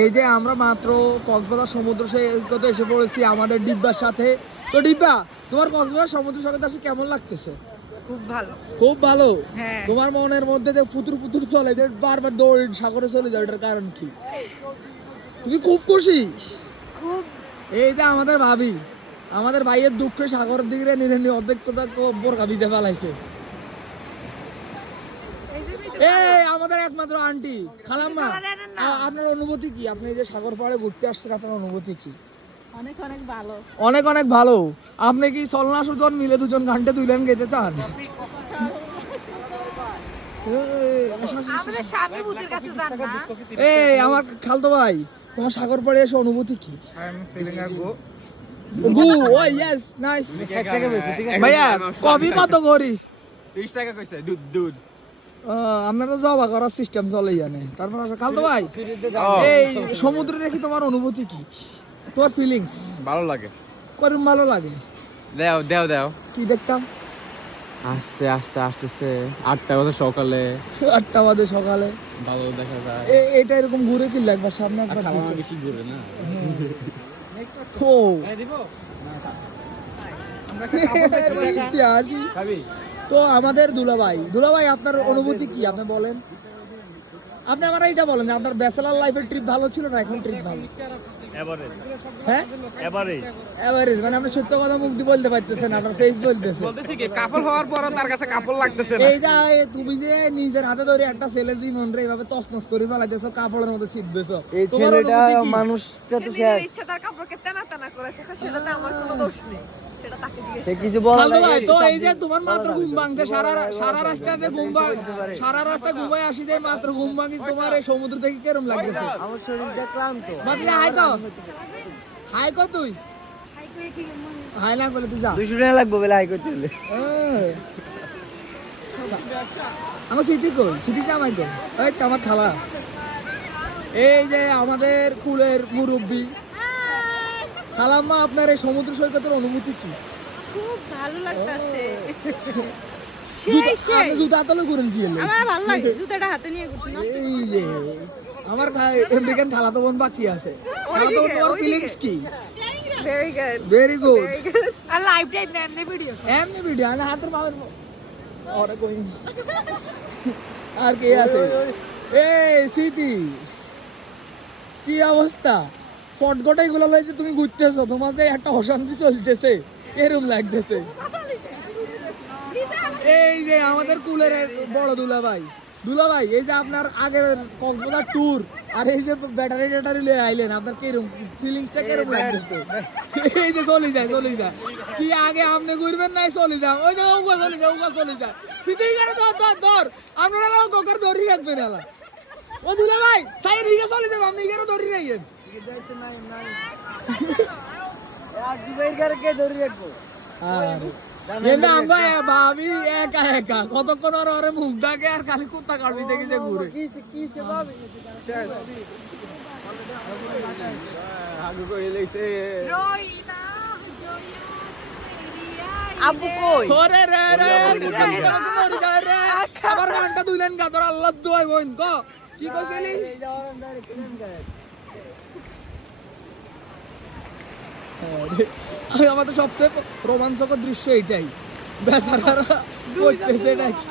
এই যে আমরা মাত্র কক্সবাজার সমুদ্র সৈকতে এসে পড়েছি আমাদের ডিব্বার সাথে। তো ডিব্বা, তোমার কক্সবাজার সমুদ্র সৈকতে আসে কেমন লাগতেছে? খুব ভালো। খুব ভালো। হ্যাঁ। তোমার মনের মধ্যে যে পুতুর পুতুর চলে, যে বারবার দৌড় সাগরে চলে যাও, এটার কারণ কি? তুমি খুব খুশি? খুব। এই যে আমাদের ভাবি, আমাদের ভাইয়ের দুঃখে সাগরের দিকে নিরেনি অব্যক্ততা বোরকা ভিজে ফেলাইছে। এই আমাদের একমাত্র আন্টি খালাম্মা, আপনার অনুভূতি কি? আপনি এই যে সাগর পাড়ে ঘুরতে আসছেন, আপনার অনুভূতি কি? অনেক অনেক ভালো। অনেক অনেক ভালো। আপনি কি চলনা সুজন মিলে দুজন ঘন্টা তুইলেন গেতে চান? আমাদের স্বামী বুদ্ধের কাছে যান না। এই আমার খালতো ভাই, তোমার সাগর পাড়ে এসে অনুভূতি কি? গু ও ইয়েস নাইস। ভাইয়া কফি কত করি? 30 টাকা কইছে দুধ দুধ। আপনার তো জবা করার সিস্টেম চলে জানে। তারপর খালতো ভাই, এই সমুদ্রে দেখি তোমার অনুভূতি কি? তোমার ফিলিংস? ভালো লাগে। করুম ভালো লাগে। দাও দাও দাও। কি দেখতাম? আস্তে আস্তে আসতেছে 8টা বাজে সকালে। 8টা বাজে সকালে ভালো দেখা যায়। এটা এরকম ঘুরে কি লাগবে সামনে একবার খাওয়া বেশি ঘুরে না। ও দিব খাবি? তো আমাদের দুলাভাই আপনার অনুভূতি কি? আপনি বলেন। আপনি আমার এটা বলেন যে আপনার ব্যাচেলর লাইফের ট্রিপ ভালো ছিল না এখন ট্রিপ ভালো? হ্যাঁ এভারেজ। মানে আপনি সত্য কথা মুখ দিয়ে বলতে পারতেছেন, আপনার ফেস বলতেছে। বলতেছি কি কাপল হওয়ার পরও তার কাছে কাপল লাগতেছে না। এই যে তুমি যে নিজের হাতে ধরে একটা ছেলে জীবন রে এইভাবে তছনছ করে ফেলাইতেছো, কাপড়ের মধ্যে ছিটতেছো। এই ছেলেটা মানুষটা তো শেষ। ইচ্ছা তার কাপড়কে টানা টানা করেছে, সেটাতে আমার কোনো দোষ নেই। সেটা তাকে জিজ্ঞেস সে কিছু বলে খালতো না। ভাই, তো এই যে তোমার মাত্র ঘুম ভাঙছে, সারা রাস্তাতে সারা রাস্তা ঘুমায় আসি যে মাত্র ঘুম ভাঙি, তোমার এই সমুদ্র থেকে কেরম লাগতেছে? আমার শরীরটা ক্লান্ত। বাদলে হাই কো তুই হাই না বলে তুই যা। 200 টাকা লাগবে বলে হাই করতে হলে। আমার সিটি কই? সিটি জামাই কই? এই তো আমার খালা। এই যে আমাদের কুলের মুরব্বী খালাম্মা, আপনার এই সমুদ্র সৈকতের অনুভূতি কি? খুব ভালো লাগতেছে। আপনি জুতা তলে ঘুরেন কি হলো? আমার ভালো লাগে জুতাটা হাতে নিয়ে ঘুরতে। এই যে আমার আমেরিকান খালাতো বোন বাকি আছে। খালাতো বোন, তোমার ফিলিংস কি? Very good. Very good. আর লাইভ টাইম না এমনি ভিডিও। এমনি ভিডিও না হাতের বাবার আরে কই আর কে আছে? এই সিটি কি অবস্থা? ফটগটাই গুলো লইছে তুমি ঘুরতেছো, তোমার যে একটা অশান্তি চলতেছে এরকম লাগতেছে। এই যে আমাদের কুলের বড় দুলাভাই, এই যে আপনার আগের কক্সবাজার ট্যুর আর এই যে ব্যাটারি লয়ে আইলেন, আপনার কিরকম ফিলিংসটা কিরকম লাগতেছে? এই যে চলে যায় কি আগে আপনি ঘুরবেন না? চলে যাও, ওই যে উগা চলে যায় সিধেই গেলে ধর আপনারা লাও কোকার ধরি রাখবেন এলা। ও দুলাভাই সাইড দিকে চলে যাবে, আপনি এখানে ধরি রাখেন। আর দুবাইর গারে কে ধরে রাখবো? কিন্তু আমরা ভাবি একা কতক্ষণ ওরে মুখ ডাকে আর খালি কুত্তা কাটবি দেখি যে ঘুরে। কিসে ভাবি শেষ। আগু কই লইছে। রইনা আবু কই? ওরে রে কুত্তা মরি যায় রে। আবার ঘন্টা দুইলেন গাদর আল্লাহ দোয় বইন ক কি কইছিলি? এই যাওয়ার আন্দারে কেন গায়? আমাদের সবচেয়ে রোমাঞ্চকর দৃশ্য এটাই, বেচারারা করতেছে নাকি